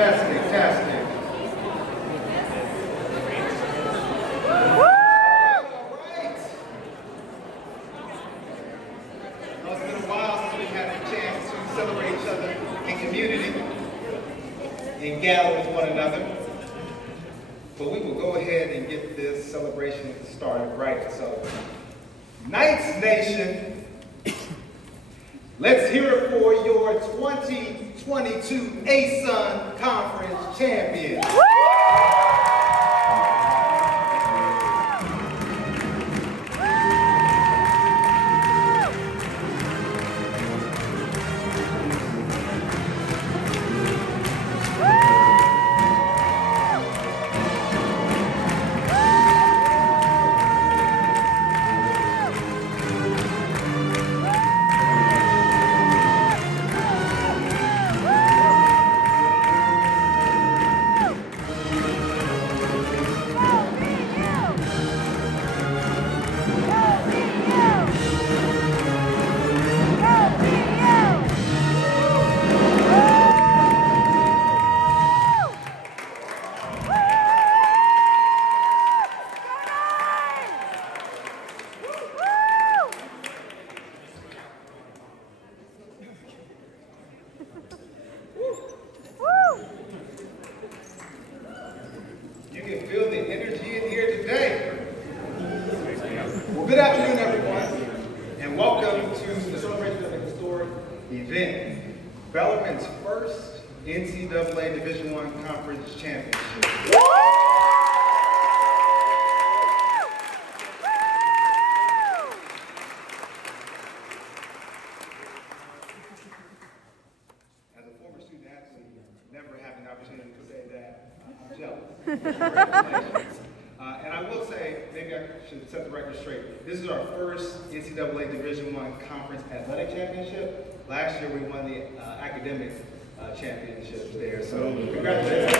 Testing, testing. All right. Well, it's been a while since we've had the chance to celebrate each other in community and gather with one another. But we will go ahead and get this celebration started right. So, Knights Nation, let's hear it for your 2022 ASUN Conference champions. You can feel the energy in here today. Well, good afternoon, everyone, and welcome to the celebration of a historic event, Bellarmine's first NCAA Division I Conference Championship. As a former student athlete, never having the opportunity to say that, I'm jealous. Congratulations. And I will say, maybe I should set the record straight. This is our first NCAA Division I Conference Athletic Championship. Last year we won the academic championships there. So congratulations.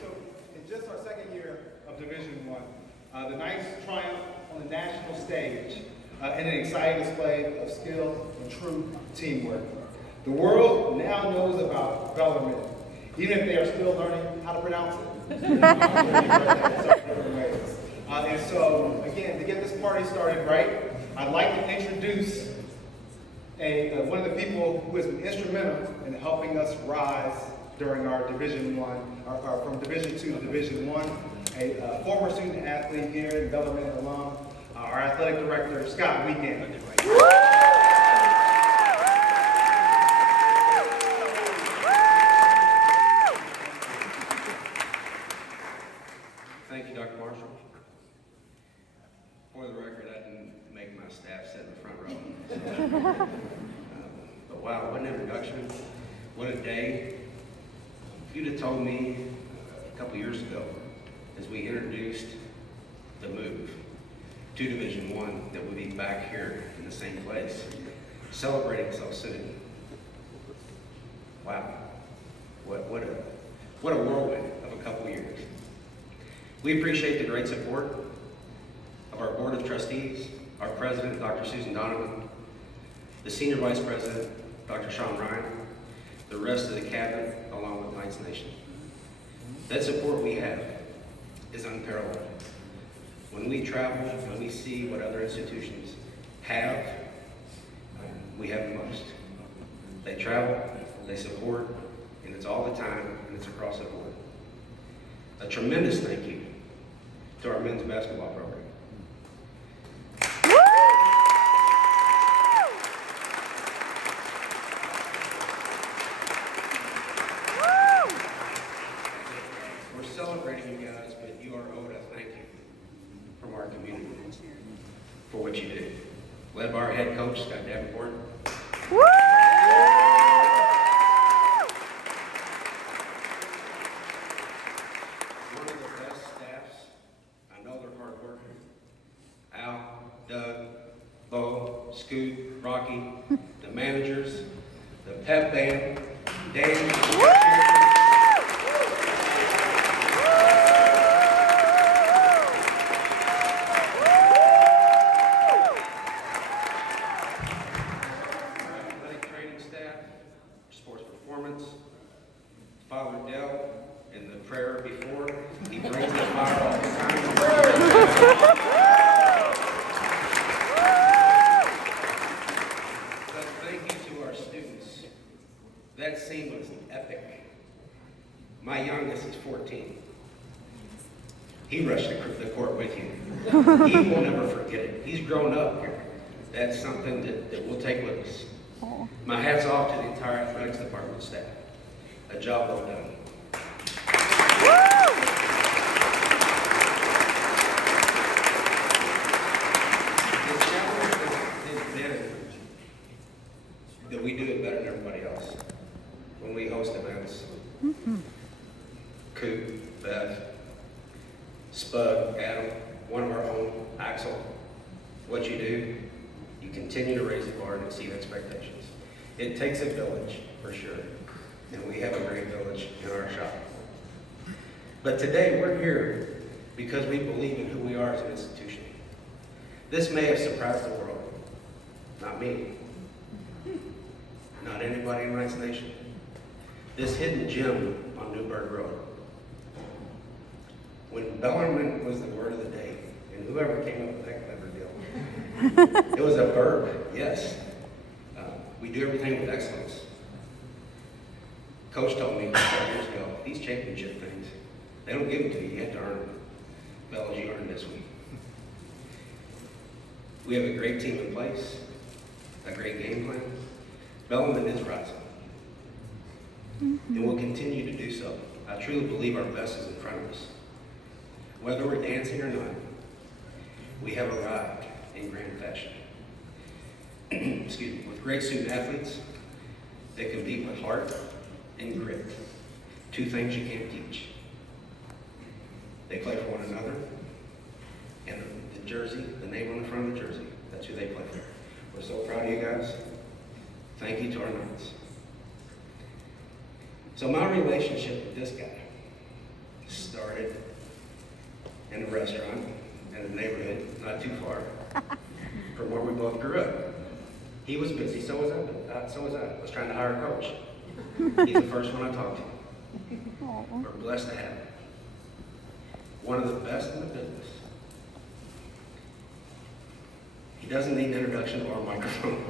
So in just our second year of Division I, the Knights triumphed on the national stage in an exciting display of skill and true teamwork. The world now knows about Bellarmine, even if they are still learning how to pronounce it. And so, again, to get this party started right, I'd like to introduce one of the people who has been instrumental in helping us rise during our Division I, from Division II to Division I, a former student athlete here in Bellarmine alum, our athletic director, Scott Weekend. Thank you, Dr. Marshall. For the record, I didn't make my staff sit in the front row. But wow, what an introduction. What a day. If you'd have told me a couple years ago, as we introduced the move to Division I, that we'd be back here in the same place, celebrating South City. Wow. What a whirlwind of a couple years. We appreciate the great support of our Board of Trustees, our President, Dr. Susan Donovan, the Senior Vice President, Dr. Sean Ryan, the rest of the Cabinet, along with Knights Nation. That support we have is unparalleled. When we travel, when we see what other institutions have, we have the most. They travel, they support, and it's all the time, and it's across the board. A tremendous thank you to our men's basketball program. We're celebrating you guys, but you are owed a thank you from our community for what you do. Led by our head coach, Scott Davenport. One of the best staffs. I know they're hard working. Al, Doug, Bo, Scoot, Rocky, the managers, the pep band, Dave. He rushed the court with you. He will never forget it. He's grown up here. That's something that we'll take with us. My hat's off to the entire athletics department staff. A job well done. The challenge has been that we do it better than everybody else. When we host events, Coop, Beth, Spud, Adam, one of our own, Axel, what you do, you continue to raise the bar and exceed expectations. It takes a village, for sure, and we have a great village in our shop. But today we're here because we believe in who we are as an institution. This may have surprised the world. Not me. Not anybody in Rice Nation. This hidden gem on Newburgh Road. When Bellarmine was the word of the day, and whoever came up with that clever deal, it was a verb, yes. We do everything with excellence. Coach told me 5 years ago, these championship things, they don't give them to you, you have to earn them. Fellas, you earned this week. We have a great team in place, a great game plan. Bellarmine is rising, and we'll continue to do so. I truly believe our best is in front of us. Whether we're dancing or not, we have arrived in grand fashion. Excuse me, with great student athletes that compete with heart and grit. Two things you can't teach. They play for one another, and the jersey, the name on the front of the jersey, that's who they play for. We're so proud of you guys. Thank you to our Knights. So my relationship with this guy started in a restaurant in a neighborhood not too far from where we both grew up. He was busy, so was I. I was trying to hire a coach. He's the first one I talked to. We're blessed to have him. One of the best in the business. He doesn't need an introduction or a microphone.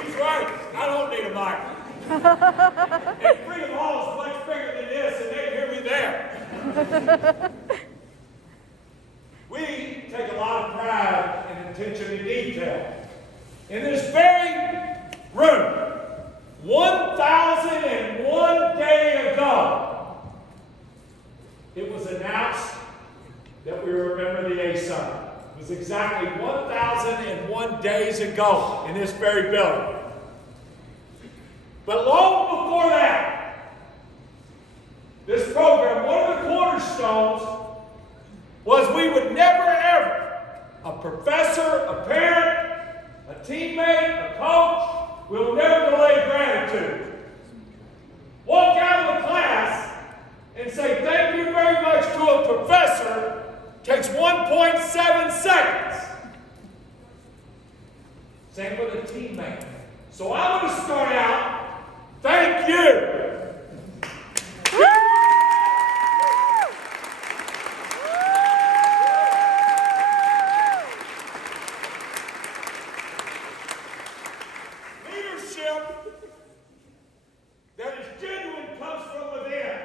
He's right. I don't need a mic. And Freedom Hall is much bigger than this, and they hear me there. We take a lot of pride and attention to detail. In this very room, 1,001 day ago, it was announced that we remember the ASUN. It was exactly 1,001 days ago in this very building. But long before that, this program, one of the cornerstones was we would never ever, a professor, a parent, a teammate, a coach, will never delay gratitude. Walk out of a class and say thank you very much to a professor takes 1.7 seconds. Same with a teammate. So I'm going to start out, thank you. Leadership that is genuine comes from within.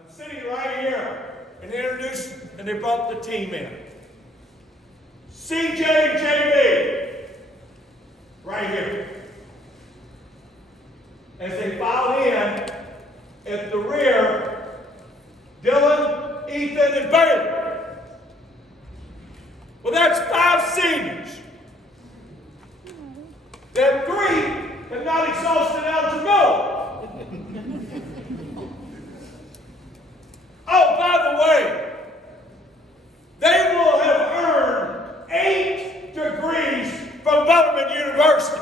I'm sitting right here, and they introduced and they brought the team in. CJ and JB, right here. As they filed in, at the rear, Dylan, Ethan, and Bailey. Well, that's 5 seniors. That 3 have not exhausted eligibility. Oh, by the way, they will have earned 8 degrees from Bellarmine University.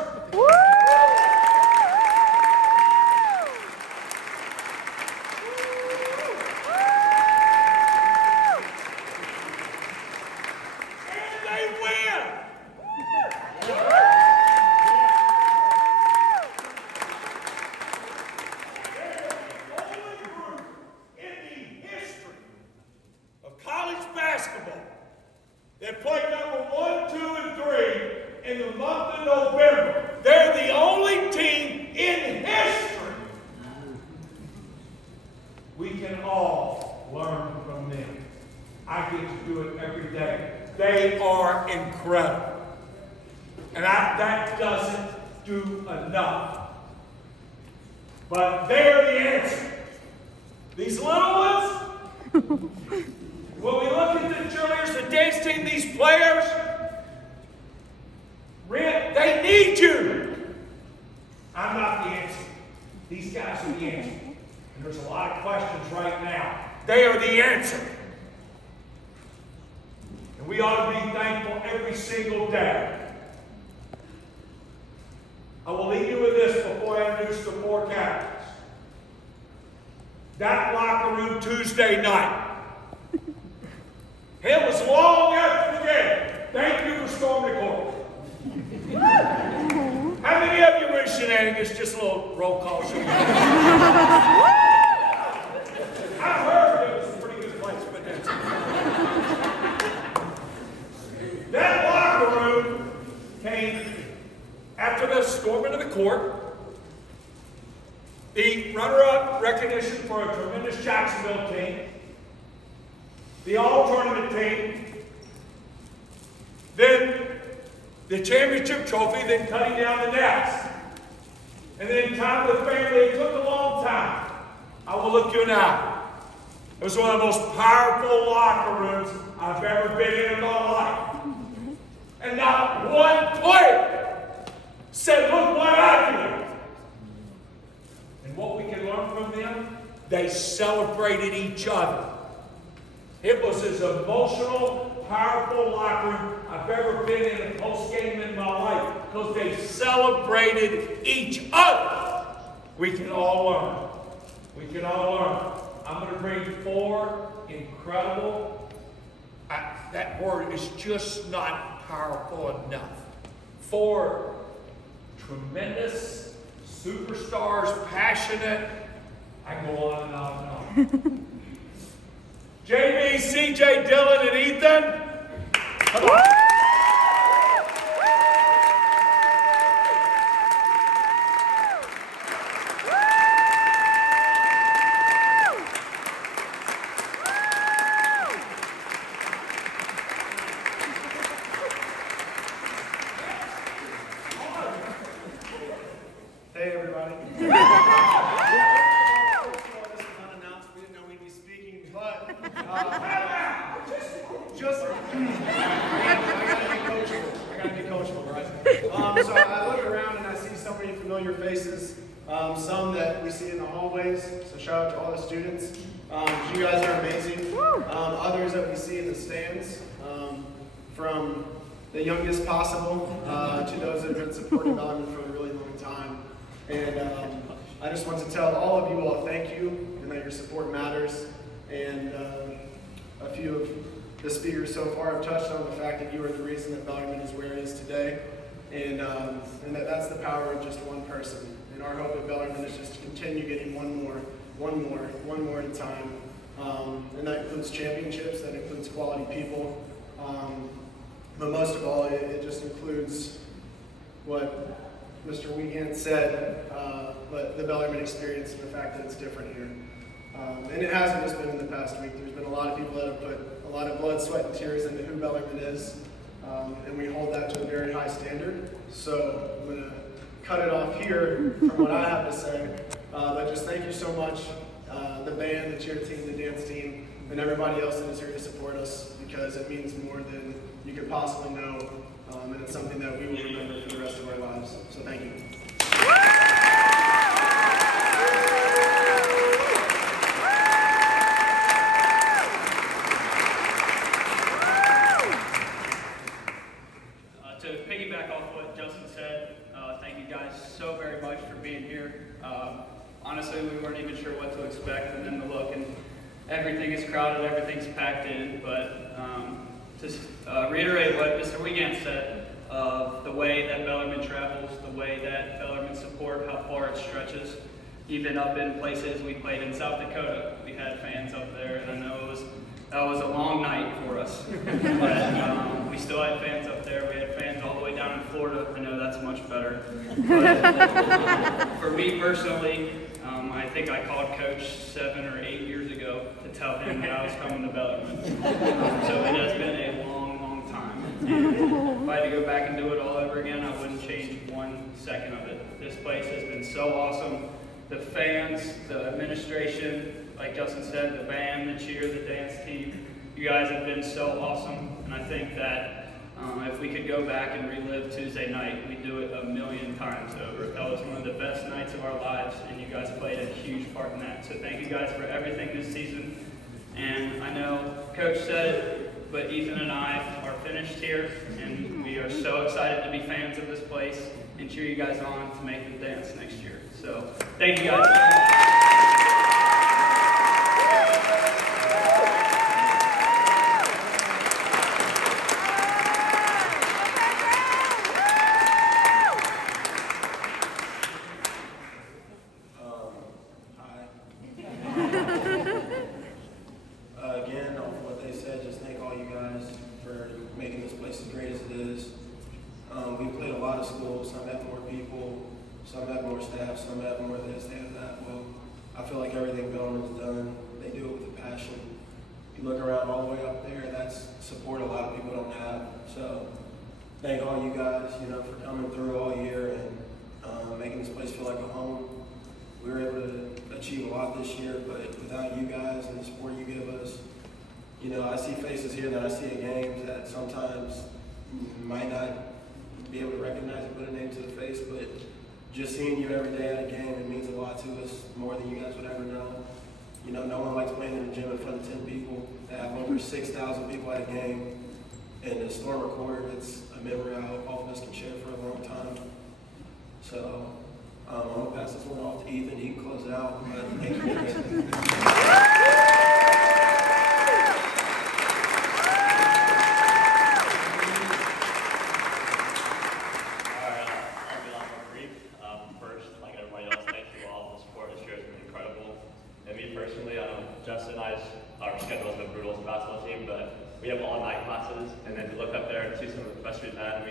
the month of November. They're the only team in history. We can all learn from them. I get to do it every day. They are incredible. And that doesn't do enough. But they're the answer. These little ones, when we look at the cheerleaders, the dance team, these players, they need you. I'm not the answer. These guys are the answer. And there's a lot of questions right now. They are the answer. And we ought to be thankful every single day. I will leave you with this before I introduce the four captains. That locker room Tuesday night. It was long after the game. Thank you for storming the court. How many of you were in shenanigans? Just a little roll call. I heard it was a pretty good place, but that's that locker room came after the storming of the court. The runner-up recognition for a tremendous Jacksonville team. The all-tournament team. Then the championship trophy, then cutting down the nets. And then time with family. It took a long time. I will look you now. It was one of the most powerful locker rooms I've ever been in my life. And not one player said, look what I did. And what we can learn from them, they celebrated each other. It was as emotional, powerful locker room I've ever been in a post game in my life because they celebrated each other. We can all learn. We can all learn. I'm going to bring four incredible, that word is just not powerful enough. Four tremendous superstars, passionate. I can go on and on and on. JB, CJ, Dylan, and Ethan. Come on. Hey, everybody. This was unannounced. We didn't know we'd be speaking, but just I gotta be coachable, right? So I look around and I see so many familiar faces. Some that we see in the hallways. So shout out to all the students. You guys are amazing. Others that we see in the stands. From the youngest possible to those that have been supporting Bellarmine for a really long time. And I just want to tell all of you all thank you and that your support matters. And a few of the speakers so far have touched on the fact that you are the reason that Bellarmine is where it is today. And that's the power of just one person. And our hope at Bellarmine is just to continue getting one more at a time. And that includes championships, that includes quality people. But most of all, it just includes what Mr. Wiegand said, but the Bellarmine experience and the fact that it's different here. And it hasn't just been in the past week. There's been a lot of people that have put a lot of blood, sweat, and tears into who Bellarmine is, and we hold that to a very high standard. So I'm going to cut it off here from what I have to say, but just thank you so much, the band, the cheer team, the dance team, and everybody else that is here to support us, because it means more than you could possibly know, and it's something that we will remember for the rest of our lives. So thank you. To piggyback off what Justin said, thank you guys so very much for being here. Honestly, we weren't even sure what to expect, and then the look, and everything is crowded, everything's packed in, but to reiterate what Mr. Wiegand said, the way that Bellarmine travels, the way that Bellarmine support, how far it stretches, even up in places we played in South Dakota. We had fans up there, and I know that was a long night for us. But we still had fans up there. We had fans all the way down in Florida. much better. But for me personally, I think I called Coach 7 or 8 years ago to tell him that I was coming to Bellarmine. So it has been a long, long time. And if I had to go back and do it all over again, I wouldn't change 1 second of it. This place has been so awesome. The fans, the administration, like Justin said, the band, the cheer, the dance team, you guys have been so awesome. And I think that if we could go back and relive Tuesday night, we'd do it 1,000,000 times over. That was one of the best nights of our lives, and you guys played a huge part in that. So thank you guys for everything this season. And I know Coach said it, but Ethan and I are finished here, and we are so excited to be fans of this place and cheer you guys on to make them dance next year. So thank you guys. Again, off of what they said, just thank all you guys for making this place as great as it is. We've played a lot of schools, some have more people, some have more staff, some have more this, they have that. Well, I feel like everything Bellarmine's done, they do it with a passion. You look around all the way up there, that's support a lot of people don't have. So thank all you guys, for coming through all year and making this place feel like a home. We were able to achieve a lot this year, but without you guys and the support you give us, I see faces here that I see at games that sometimes might not be able to recognize and put a name to the face, but just seeing you every day at a game, it means a lot to us, more than you guys would ever know. No one likes playing in the gym in front of 10 people. To have over 6,000 people at a game and to storm a quarter, it's a memory I hope all of us can share for a long time. So I'm going to pass this one off to Ethan. He can close it out. Thank you guys. Justin and our schedule has been brutal as a basketball team, but we have all night classes, and then to look up there and see some of the professors we've had,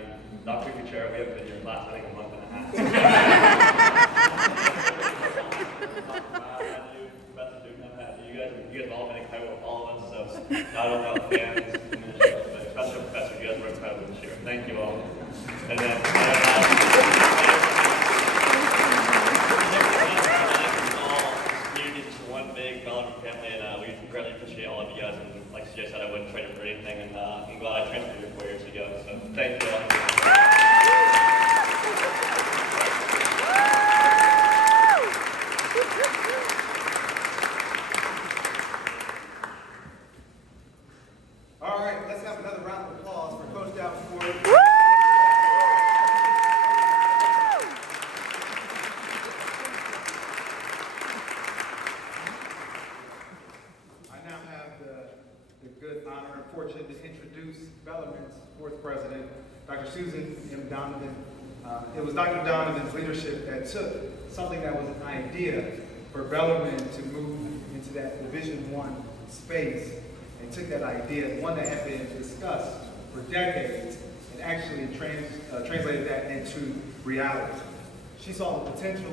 Dr. Kuchera, we haven't been in your class, I think, a month and a half. You guys have all been incredible with all of us, so not only all the fans, administrators, but especially professors, you guys were incredible this year. Thank you all. And then, one big Bellarmine family, and we greatly appreciate all of you guys. And like CJ said, I wouldn't trade it for anything, and I'm glad I transferred here 4 years ago. So thank you all. All right, let's have another round of applause for Coach Davenport. Honor and fortunate to introduce Bellarmine's 4th president, Dr. Susan M. Donovan. It was Dr. Donovan's leadership that took something that was an idea for Bellarmine to move into that Division I space and took that idea, one that had been discussed for decades, and actually translated that into reality. She saw the potential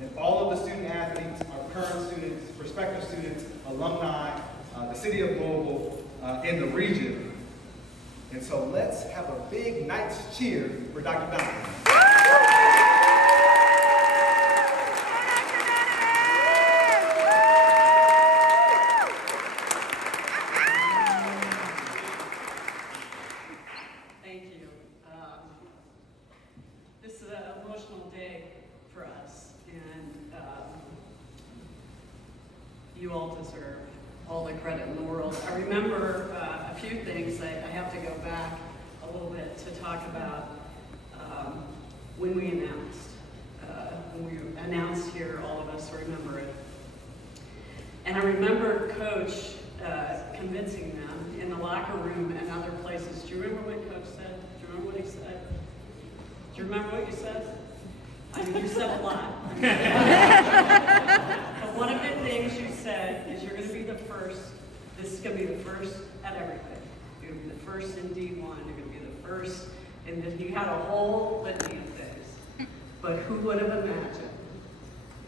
in all of the student athletes, our current students, prospective students, alumni, the city of Louisville, in the region. And so let's have a big, nice cheer for Dr. Donovan. Thank you. This is an emotional day for us, and you all deserve all the credit in the world. I remember a few things. I have to go back a little bit to talk about when we announced here, all of us remember it. And I remember Coach convincing them in the locker room and other places. Do you remember what Coach said? Do you remember what he said? Do you remember what you said? You said a lot. But one of the things you said is you're going to be the first. This is going to be the first at everything. You're going to be the first in D1. You're going to be the first. And then you had a whole litany of things. But who would have imagined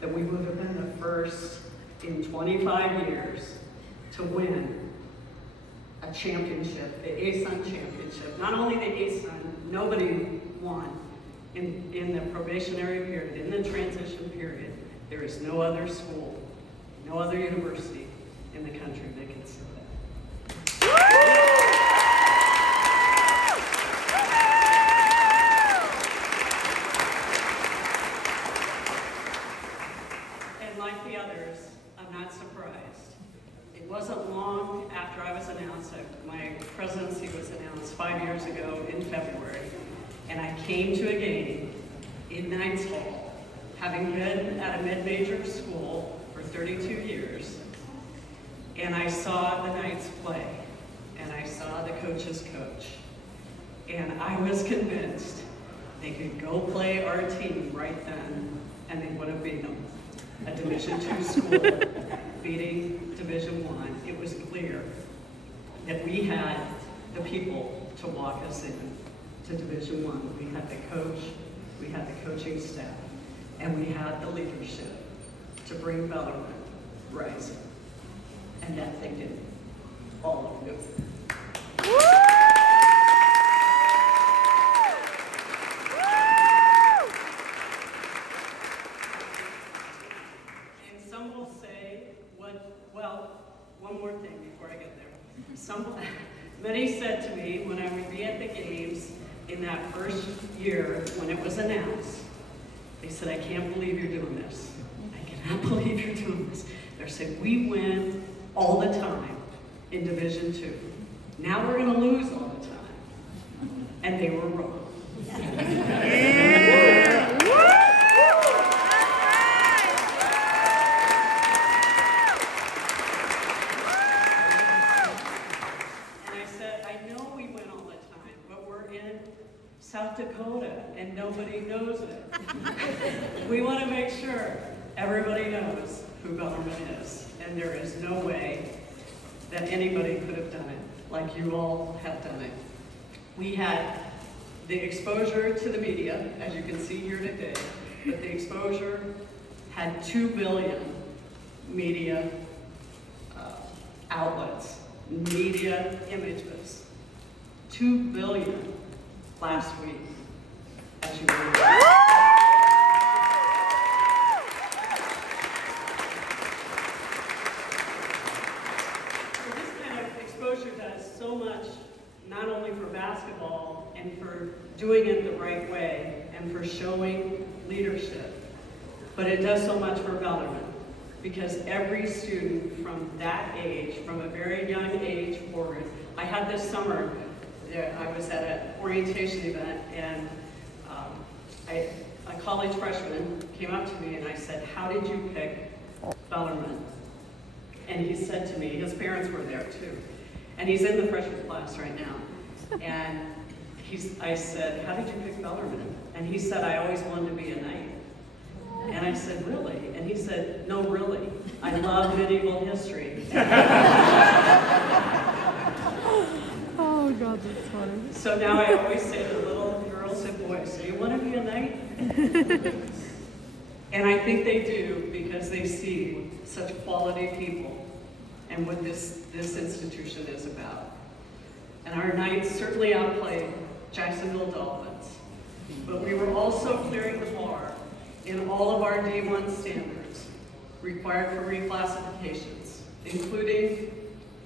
that we would have been the first in 25 years to win a championship, the ASUN championship. Not only the ASUN, nobody won in the probationary period, in the transition period. There is no other school, no other university in the country that can say that. And like the others, I'm not surprised. It wasn't long after I was announced, my presidency was announced 5 years ago in February, and I came to a game in Knights Hall, having been at a mid-major school for 32 years, and I saw the Knights play, and I saw the coaches coach, and I was convinced they could go play our team right then, and they would have beaten them. A Division II school beating Division I. It was clear that we had the people to walk us in to Division I. We had the coach, we had the coaching staff, and we had the leadership to bring Bellarmine rising. And that they did. All of you. And some will say, well, one more thing before I get there. Many said to me when I would be at the games in that first year when it was announced, they said, I can't believe you're doing this. I cannot believe you're doing this. They're saying, we win all the time in Division II. Now we're going to lose all the time. And they were wrong. South Dakota, and nobody knows it. We want to make sure everybody knows who Bellarmine is, and there is no way that anybody could have done it like you all have done it. We had the exposure to the media, as you can see here today, but the exposure had 2 billion media outlets, media images, 2 billion last week, as you know. So this kind of exposure does so much, not only for basketball and for doing it the right way and for showing leadership, but it does so much for Bellarmine, because every student from that age, from a very young age forward, I had this summer, I was at an orientation event, and a college freshman came up to me and I said, how did you pick Bellarmine? And he said to me, his parents were there too, and he's in the freshman class right now. And I said, how did you pick Bellarmine? And he said, I always wanted to be a knight. And I said, really? And he said, no, really. I love medieval history. Oh God, that's funny. So now I always say to little girls and boys, do you want to be a knight? And I think they do, because they see such quality people and what this institution is about. And our Knights certainly outplayed Jacksonville Dolphins, but we were also clearing the bar in all of our D1 standards required for reclassifications, including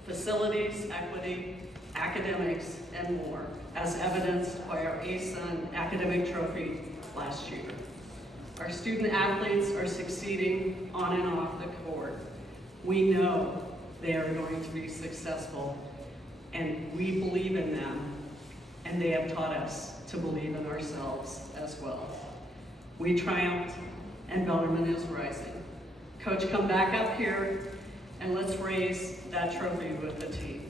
facilities, equity, academics, and more, as evidenced by our ASUN academic trophy last year. Our student athletes are succeeding on and off the court. We know they are going to be successful, and we believe in them, and they have taught us to believe in ourselves as well. We triumphed, and Bellarmine is rising. Coach, come back up here, and let's raise that trophy with the team.